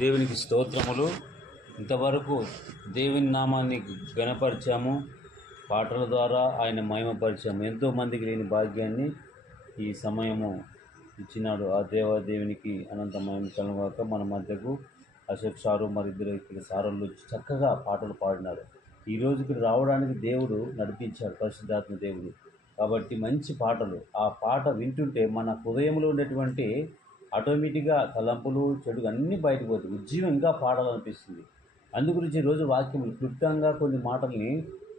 దేవునికి స్తోత్రములు. ఇంతవరకు దేవుని నామాన్ని ఘనపరిచాము, పాటల ద్వారా ఆయన మహిమపరిచాము. ఎంతోమందికి లేని భాగ్యాన్ని ఈ సమయము ఇచ్చినాడు. ఆ దేవునికి అనంత మహిమ కలుగాక. మన మధ్యకు అశోక్ సారు మరిద్దరు ఇక్కడ సారులు వచ్చి చక్కగా పాటలు పాడినారు. ఈరోజు ఇక్కడ రావడానికి దేవుడు నడిపించాడు, పరిశుద్ధాత్మ దేవుడు. కాబట్టి మంచి పాటలు, ఆ పాట వింటుంటే మన హృదయంలో ఉండేటువంటి ఆటోమేటిక్గా తలంపులు చెడు అన్నీ బయటకు పోతాయి. ఉజ్జీవంగా పాడాలనిపిస్తుంది. అందుగురించి ఈరోజు వాక్యములు క్లుప్తంగా కొన్ని మాటల్ని,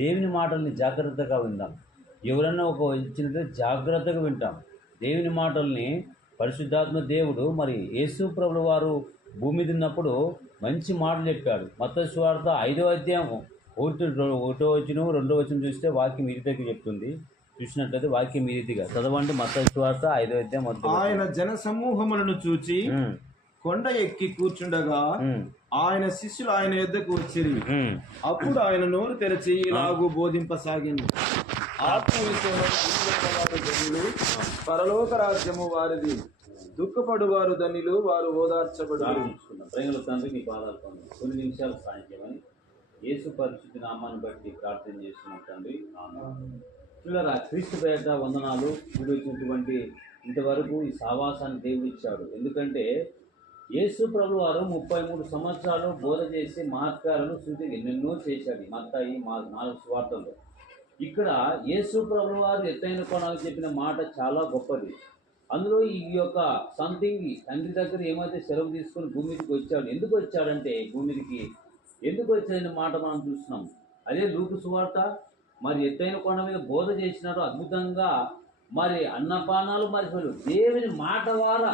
దేవుని మాటల్ని జాగ్రత్తగా విందాం. ఎవరన్నా ఒక ఇచ్చినట్టు జాగ్రత్తగా వింటాం దేవుని మాటల్ని. పరిశుద్ధాత్మ దేవుడు మరి యేసు ప్రభువు వారు భూమి మీద ఉన్నప్పుడు మంచి మాటలు చెప్పాడు. మత్తయి సువార్త 5వ అధ్యాయం 1వ వచనం 2వ వచనం చూస్తే వాక్యం ఈ రీతిగా చెప్తుంది. చూసినట్లయితే వాక్యం ఈ రీతిగా చదవండి. మత్తయి సువార్త 5వ అధ్యాయం. ఆయన జన సమూహములను చూచి కొండ ఎక్కి కూర్చుండగా ఆయన శిష్యులు ఆయన యొద్దకు వచ్చిరి. అప్పుడు ఆయన నోరు తెరచి ఇలాగూ బోధింపసాగింది. ఆత్మ విషయంలో పరలోక రాజ్యము వారిది, దుఃఖపడువారు ధనిలు, వారు ఓదార్చబడు. ప్రేమల తండ్రి, నీ పాదాలు కొన్ని నిమిషాలు సాయంత్రమని యేసు పరిశుద్ధ నామాన్ని బట్టి ప్రార్థన చేస్తున్నాం తండ్రి. పిల్లరా, క్రీస్తు పేట వందనాలు. ఇప్పుడు వచ్చినటువంటి ఇంతవరకు ఈ సావాసాన్ని దేవుడు ఇచ్చాడు. ఎందుకంటే యేసు ప్రభు వారు 33 సంవత్సరాలు బోధ చేసి మహత్కారాలు సూచిక ఎన్నెన్నో చేశాడు. మత్తయి 4 సువార్తల్లో. ఇక్కడ యేసు ప్రభు వారు ఎత్తైన కోణాలు చెప్పిన మాట చాలా గొప్పది. అందులో ఈ యొక్క సంథింగ్ తండ్రి దగ్గర ఏమైతే సెలవు తీసుకొని భూమి మీదకి వచ్చాడు. ఎందుకు వచ్చాడంటే భూమి మీదకి ఎందుకు వచ్చాడనే మాట మనం చూస్తున్నాం. అదే లూకు సువార్త మరి ఎత్తైన కొండ మీద బోధ చేసినారు అద్భుతంగా. మరి అన్నపానాలు మరిపోయారు. దేవుని మాట ద్వారా,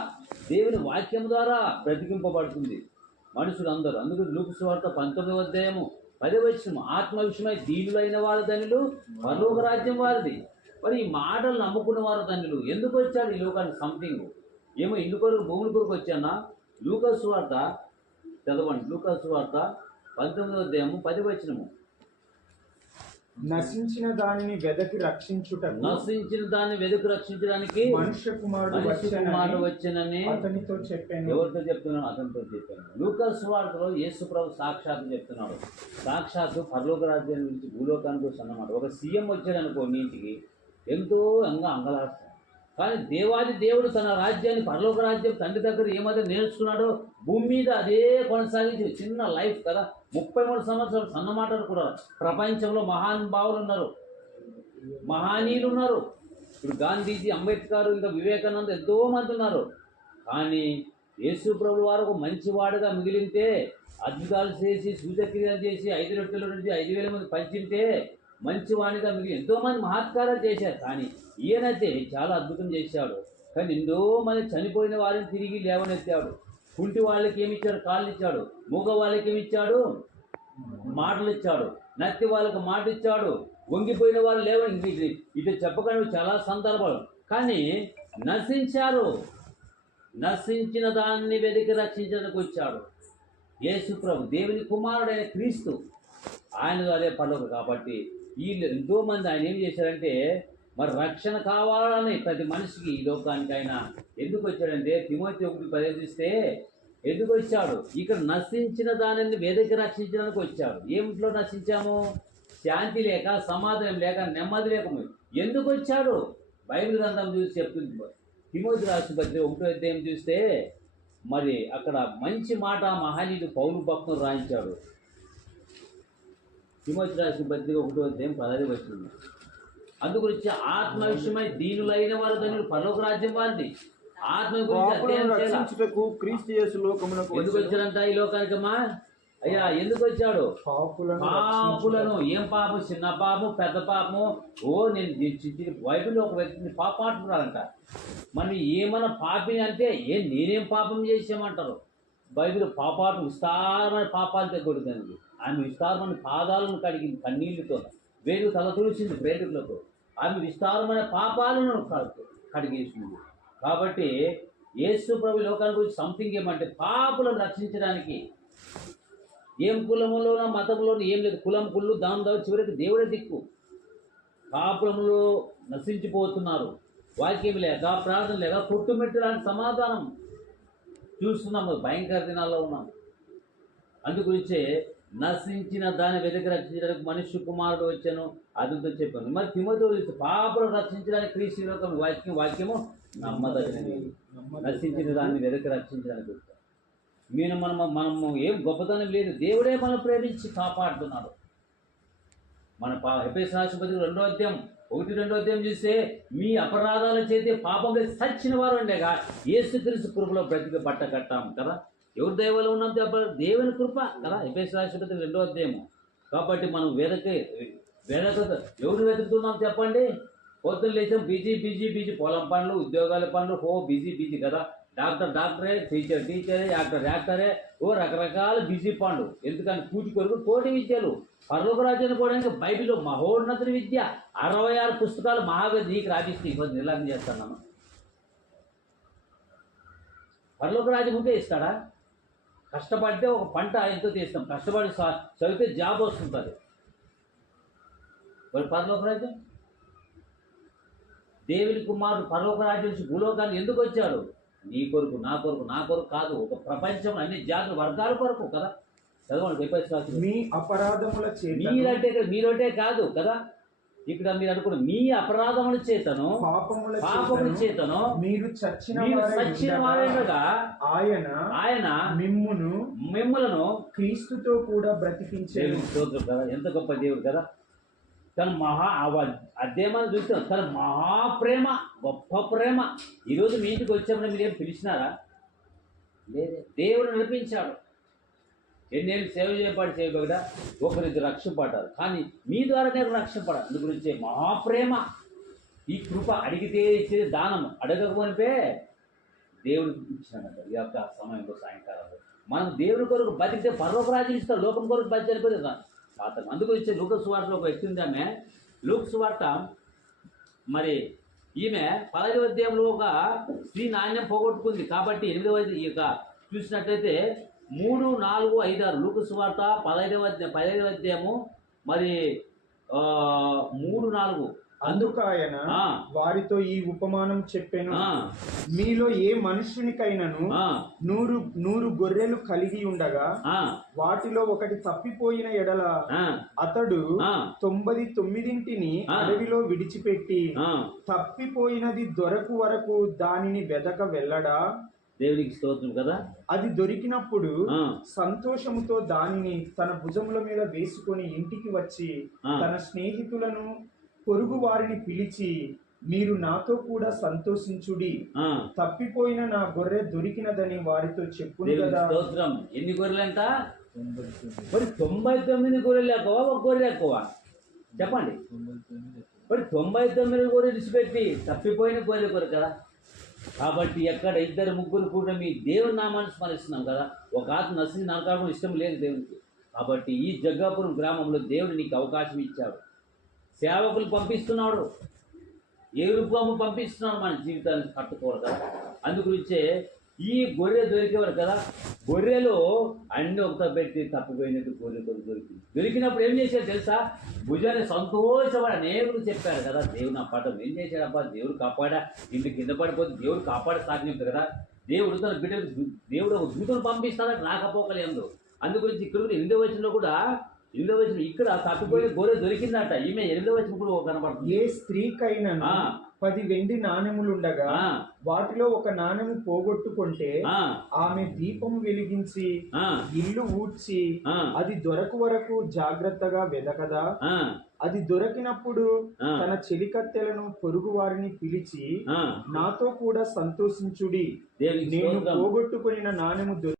దేవుని వాక్యం ద్వారా బ్రతికింపబడుతుంది మనుషులందరూ. అందుకు లూకు సువార్త 19వ అధ్యాయము 10వ వచనం, ఆత్మ విషయమై దీనులైన వారు ధనులు, పరలోక రాజ్యం వారిది. మరి ఈ మాటలు నమ్ముకున్న వారు ధనులు. ఎందుకు వచ్చాడు ఈ లోకానికి? సంథింగ్ ఏమో ఇల్లు కొరకు భూముల కొరకు వచ్చానా? లూకా సువార్త చదవండి. లూకా సువార్త 19వ అధ్యాయము 10వ వచనము. నశించిన దానిని వెదకి రక్షించడానికి మనుష్య కుమారుడు వచ్చానని అతనితో చెప్పాను. ఎవరితో చెప్తున్నాను? అతనితో చెప్పాను. లూకా సువార్తలో యేసు ప్రభు సాక్షాత్తు చెప్తున్నాడు. సాక్షాత్తు పరలోక రాజ్యం నుంచి భూలోకానికి వస్తున్నమాట. ఒక సీఎం వచ్చాడు అనుకో మీ ఇంటికి, ఎంతో అంగలాస్తాం. కానీ దేవాది దేవుడు తన రాజ్యాన్ని, పరలోక రాజ్యం తండ్రి దగ్గర ఏమైతే నేర్చుకున్నాడో భూమి మీద అదే కొనసాగించి చిన్న లైఫ్ కదా. 33 సంవత్సరాలు సన్నమాటలు కూడా. ప్రపంచంలో మహానుభావులు ఉన్నారు, మహానీయులు ఉన్నారు. ఇప్పుడు గాంధీజీ, అంబేద్కర్, ఇంకా వివేకానంద ఎంతో మంది ఉన్నారు. కానీ యేసు ప్రభు వారు ఒక మంచివాడుగా మిగిలింటే, అద్భుతాలు చేసి సూచక్రియలు చేసి 5 రొట్టెల నుంచి 5,000 మంది పంచింటే మంచివాడిగా మిగిలి ఎంతోమంది మహత్కారాలు చేశారు. కానీ ఈయనైతే చాలా అద్భుతం చేశాడు. కానీ ఎంతో మంది చనిపోయిన వారిని తిరిగి లేవనెత్తాడు. కుంటి వాళ్ళకి ఏమిచ్చాడు? కాళ్ళు ఇచ్చాడు. మూగ వాళ్ళకి ఏమిచ్చాడు? మాటలు ఇచ్చాడు. నత్తి వాళ్ళకి మాట ఇచ్చాడు. వంగిపోయిన వాళ్ళు లేవని ఇటు చెప్పకుండా చాలా సందర్భాలు. కానీ నశించారు. నశించిన దాన్ని వెతికి రక్షించడానికి వచ్చాడు యేసు ప్రభు, దేవుని కుమారుడైన క్రీస్తు. ఆయన అదే పర్లోకం. కాబట్టి వీళ్ళు ఎంతోమంది ఆయన ఏం చేశారంటే, మరి రక్షణ కావాలని ప్రతి మనిషికి ఈ లోకానికి ఆయన ఎందుకు వచ్చాడంటే, తిమోతి 1:10 చూస్తే ఎందుకు వచ్చాడు? ఇక్కడ నశించిన దానిని వెదకి రక్షించడానికి వచ్చాడు. ఏమిట్లో నశించాము? శాంతి లేక, సమాధానం లేక, నెమ్మది లేకపోయి ఎందుకు వచ్చాడు? బైబిల్ గ్రంథం చూసి చెప్తుంది. తిమోతి రాసిన పత్రిక 1వ అధ్యాయం చూస్తే మరి అక్కడ మంచి మాట మహనీయుడు పౌలు భక్తులు రాయించాడు. తిమోతి రాసిన పత్రిక 1వ అధ్యాయం 10వ వచనం. అందుగురించి ఆత్మ విషయమై దీనులైన వారు ధనులు, పరలోక రాజ్యం వారిది. ఆత్మ గురించి క్రీస్తు యేసు లోకమునకు ఎందుకు వచ్చాడంట ఈ లోకానికమ్మా? అయ్యా ఎందుకు వచ్చాడు? పాపులను. ఏం పాపం? చిన్న పాపం, పెద్ద పాపము. నేను బైబిల్లో ఒక వ్యక్తిని పాపాడుతున్నారంట. మరి ఏమన్నా పాపిని అంటే నేనేం పాపం చేసామంటారు. బైబిల్ పాపాటు విస్తారమైన పాపాలు తగ్గొడుతుంది. ఆమె విస్తారమైన పాదాలను కడిగింది కన్నీళ్లతో, వేరు తల తులిసింది ప్రేరులకు. ఆమె విస్తారమైన పాపాలను కడిగేసింది. కాబట్టి యేసు ప్రభు లోకానికి గురించి సంథింగ్ ఏమంటే, పాపులను రక్షించడానికి. ఏం కులములోనో మతంలోనూ ఏం లేదు. కులం కుళ్ళు దాని చివరికి దేవుడే దిక్కు. పాపులంలో నశించిపోతున్నారు. వాక్యం లేక, ప్రార్థన లేక, కొట్టుమెట్టు లాంటి సమాధానం చూస్తున్నాము. భయంకర దినాల్లో ఉన్నాం. అందుగురించే నశించిన దాన్ని వెతికి రక్షించడానికి మనుష్య కుమారుడు వచ్చాను అదంతా చెప్పాను. మరి తిమోతితో పాపను రక్షించడానికి క్రీస్తు లోకం వాక్యము నమ్మదగినది. నశించిన దాన్ని వెతికి రక్షించడానికి వచ్చాను. మనము ఏం గొప్పతనం లేదు, దేవుడే మనం ప్రేమించి కాపాడుతున్నాడు. మన ఎఫెసీయులకు రాసిన పత్రిక 1-2 చూస్తే మీ అపరాధాల చేతి పాపంగా సచ్చిన వారు ఉండేగా యేసుక్రీస్తు కృపలో బ్రతికి బట్ట కట్టాము కదా. ఎవరి దైవంలో ఉన్నాం చెప్పాలి, దేవుని కృప కదా. ఎఫెసీయులకు రాసిన పత్రిక 2 కాబట్టి మనం ఎవరు వెతుకుతున్నాం చెప్పండి. పొద్దున్న లేచాం బిజీ పొలం పనులు, ఉద్యోగాల పనులు, బిజీ కదా. డాక్టరే, టీచరే, యాక్టరే, రకరకాల బిజీ పనులు. ఎందుకని కూటి కొరకు కోటి విద్యలు. పరలోక రాజ్యాన్ని పోవడానికి బైబిల్లో మహోన్నత విద్య 66 పుస్తకాలు మహావేది నీకు రాపిస్తే ఇవ్వదు, నిర్లక్ష్యం చేస్తున్నాను. పరలోక రాజ్యం ఉంటే ఇస్తాడా? కష్టపడితే ఒక పంట ఎంతో తీస్తాం, కష్టపడి చదివితే జాబ్ వస్తుంటుంది. మరి పరలోక రాజ్యం, దేవుని కుమారుడు పరలోక రాజ్యం నుంచి భూలోకాన్ని ఎందుకు వచ్చాడు? నీ కొరకు, నా కొరకు కాదు, ఒక ప్రపంచం అన్ని జాతుల వర్గాల కొరకు కదా. చదవండి. మీ అపరాధముల చేత మీరంటే కాదు కదా. ఇక్కడ మీరు అనుకున్న మీ అపరాధముల చేతను పాపముల చేతను మీరు చచ్చిన వారైనగా ఆయన మిమ్ములను క్రీస్తుతో కూడా బ్రతికించాడు. కదా, ఎంత గొప్ప దేవుడు కదా. తన అదేమని చూస్తాం, తన మహాప్రేమ, గొప్ప ప్రేమ. ఈరోజు మీ ఇంటికి వచ్చామని మీరు ఏం పిలిచినారా? లేదే, దేవుడు నడిపించాడు. ఎన్నేళ్ళు సేవ చేయబడి కదా ఒకరికి రక్షపడ్డారు, కానీ మీ ద్వారానే రక్షపడారు. అందు గురించి మహాప్రేమ, ఈ కృప. అడిగితే ఇచ్చేది దానము, అడగకపోతే దేవుడు ఇచ్చినాడు. ఈ యొక్క సమయంలో సాయంకాలంలో మనం దేవుని కొరకు బతికితే పరలోక రాజ్యం ఇస్తారు, లోకం కొరకు బతి చనిపోతే పాత్ర. అందుకు వచ్చే లూకా సువార్తలో ఒక వ్యక్తి ఉంది. ఆమె లూకా సువార్త మరి ఈమె 15వ అధ్యాయంలో ఒక స్త్రీ నాణ్యం పోగొట్టుకుంది. కాబట్టి 8వ ఇక చూసినట్లయితే 3, 4, 5, 6 లూకా సువార్త 15వ అధ్యాయము మరి 3, 4. అందుకు ఆయన వారితో ఈ ఉపమానం చెప్పాను. మీలో ఏ మనుషునికైనాను 100 గొర్రెలు కలిగి ఉండగా వాటిలో ఒకటి తప్పిపోయిన ఎడల అతడు 99 అడవిలో విడిచిపెట్టి తప్పిపోయినది దొరకు వరకు దానిని వెదక వెళ్ళడా? దేవునికి స్తోత్రం కదా. అది దొరికినప్పుడు సంతోషముతో దానిని తన భుజముల మీద వేసుకొని ఇంటికి వచ్చి తన స్నేహితులను, పొరుగు వారిని పిలిచి, మీరు నాతో కూడా సంతోషించుడి, తప్పిపోయిన నా గొర్రె దొరికినదని వారితో చెప్పును కదా. స్తోత్రం. ఎన్ని గొర్రెలు అంట? మరి 99 గొర్రెలు ఎక్కువ, ఒక గొర్రె ఎక్కువ చెప్పండి. మరి 99 గొర్రెలు విడిచిపెట్టి తప్పిపోయిన గొర్రె కదా. కాబట్టి ఎక్కడ 2, 3 కూడా మీ దేవుని నామాన్ని స్మరిస్తున్నాం కదా. ఒక ఆత్మ నశించి నరకాడం ఇష్టం లేదు దేవునికి. కాబట్టి ఈ జగ్గాపురం గ్రామంలో దేవుడు నీకు అవకాశం ఇచ్చాడు. సేవకులు పంపిస్తున్నాడు, ఏ రూపము పంపిస్తున్నాడు, మన జీవితాన్ని కట్టుకోవాలి కదా. అందుగురించే ఈ గొర్రె దొరికేవారు కదా. గొర్రెలు అన్ని ఒకతో పెట్టి తప్పిపోయినట్టు గొర్రె దొరికింది. దొరికినప్పుడు ఏం చేశారు తెలుసా? భుజాన్ని సంతోషపడి అనేకులు చెప్పారు కదా. దేవుని అప్పటం ఏం చేశాడబ్బా, దేవుడు కాపాడా, ఇంటి కింద పడిపోతే దేవుడు కాపాడి సాగినట్టు కదా. దేవుడు తన బిడ్డకు దేవుడు ఒక దూతను పంపిస్తాడని రాకపోకలేదు. అందుగురించి ఇక్కడ 8వ వచనంలో కూడా 8వ వచనం ఇక్కడ తప్పిపోయిన గొర్రె దొరికిందట. ఈమె 8వ వచనం కూడా కనపడుతుంది. ఏ స్త్రీకైనా 10 వెండి నాణెములుండగా వాటిలో ఒక నాణెము పోగొట్టుకుంటే ఆమె దీపము వెలిగించి ఇల్లు ఊడ్చి అది దొరకు వరకు జాగ్రత్తగా వెదకదా? అది దొరికినప్పుడు తన చెలికత్తెలను, పొరుగు వారిని పిలిచి, నాతో కూడా సంతోషించుడి, నేను పోగొట్టుకున్న నాణెము దొరికి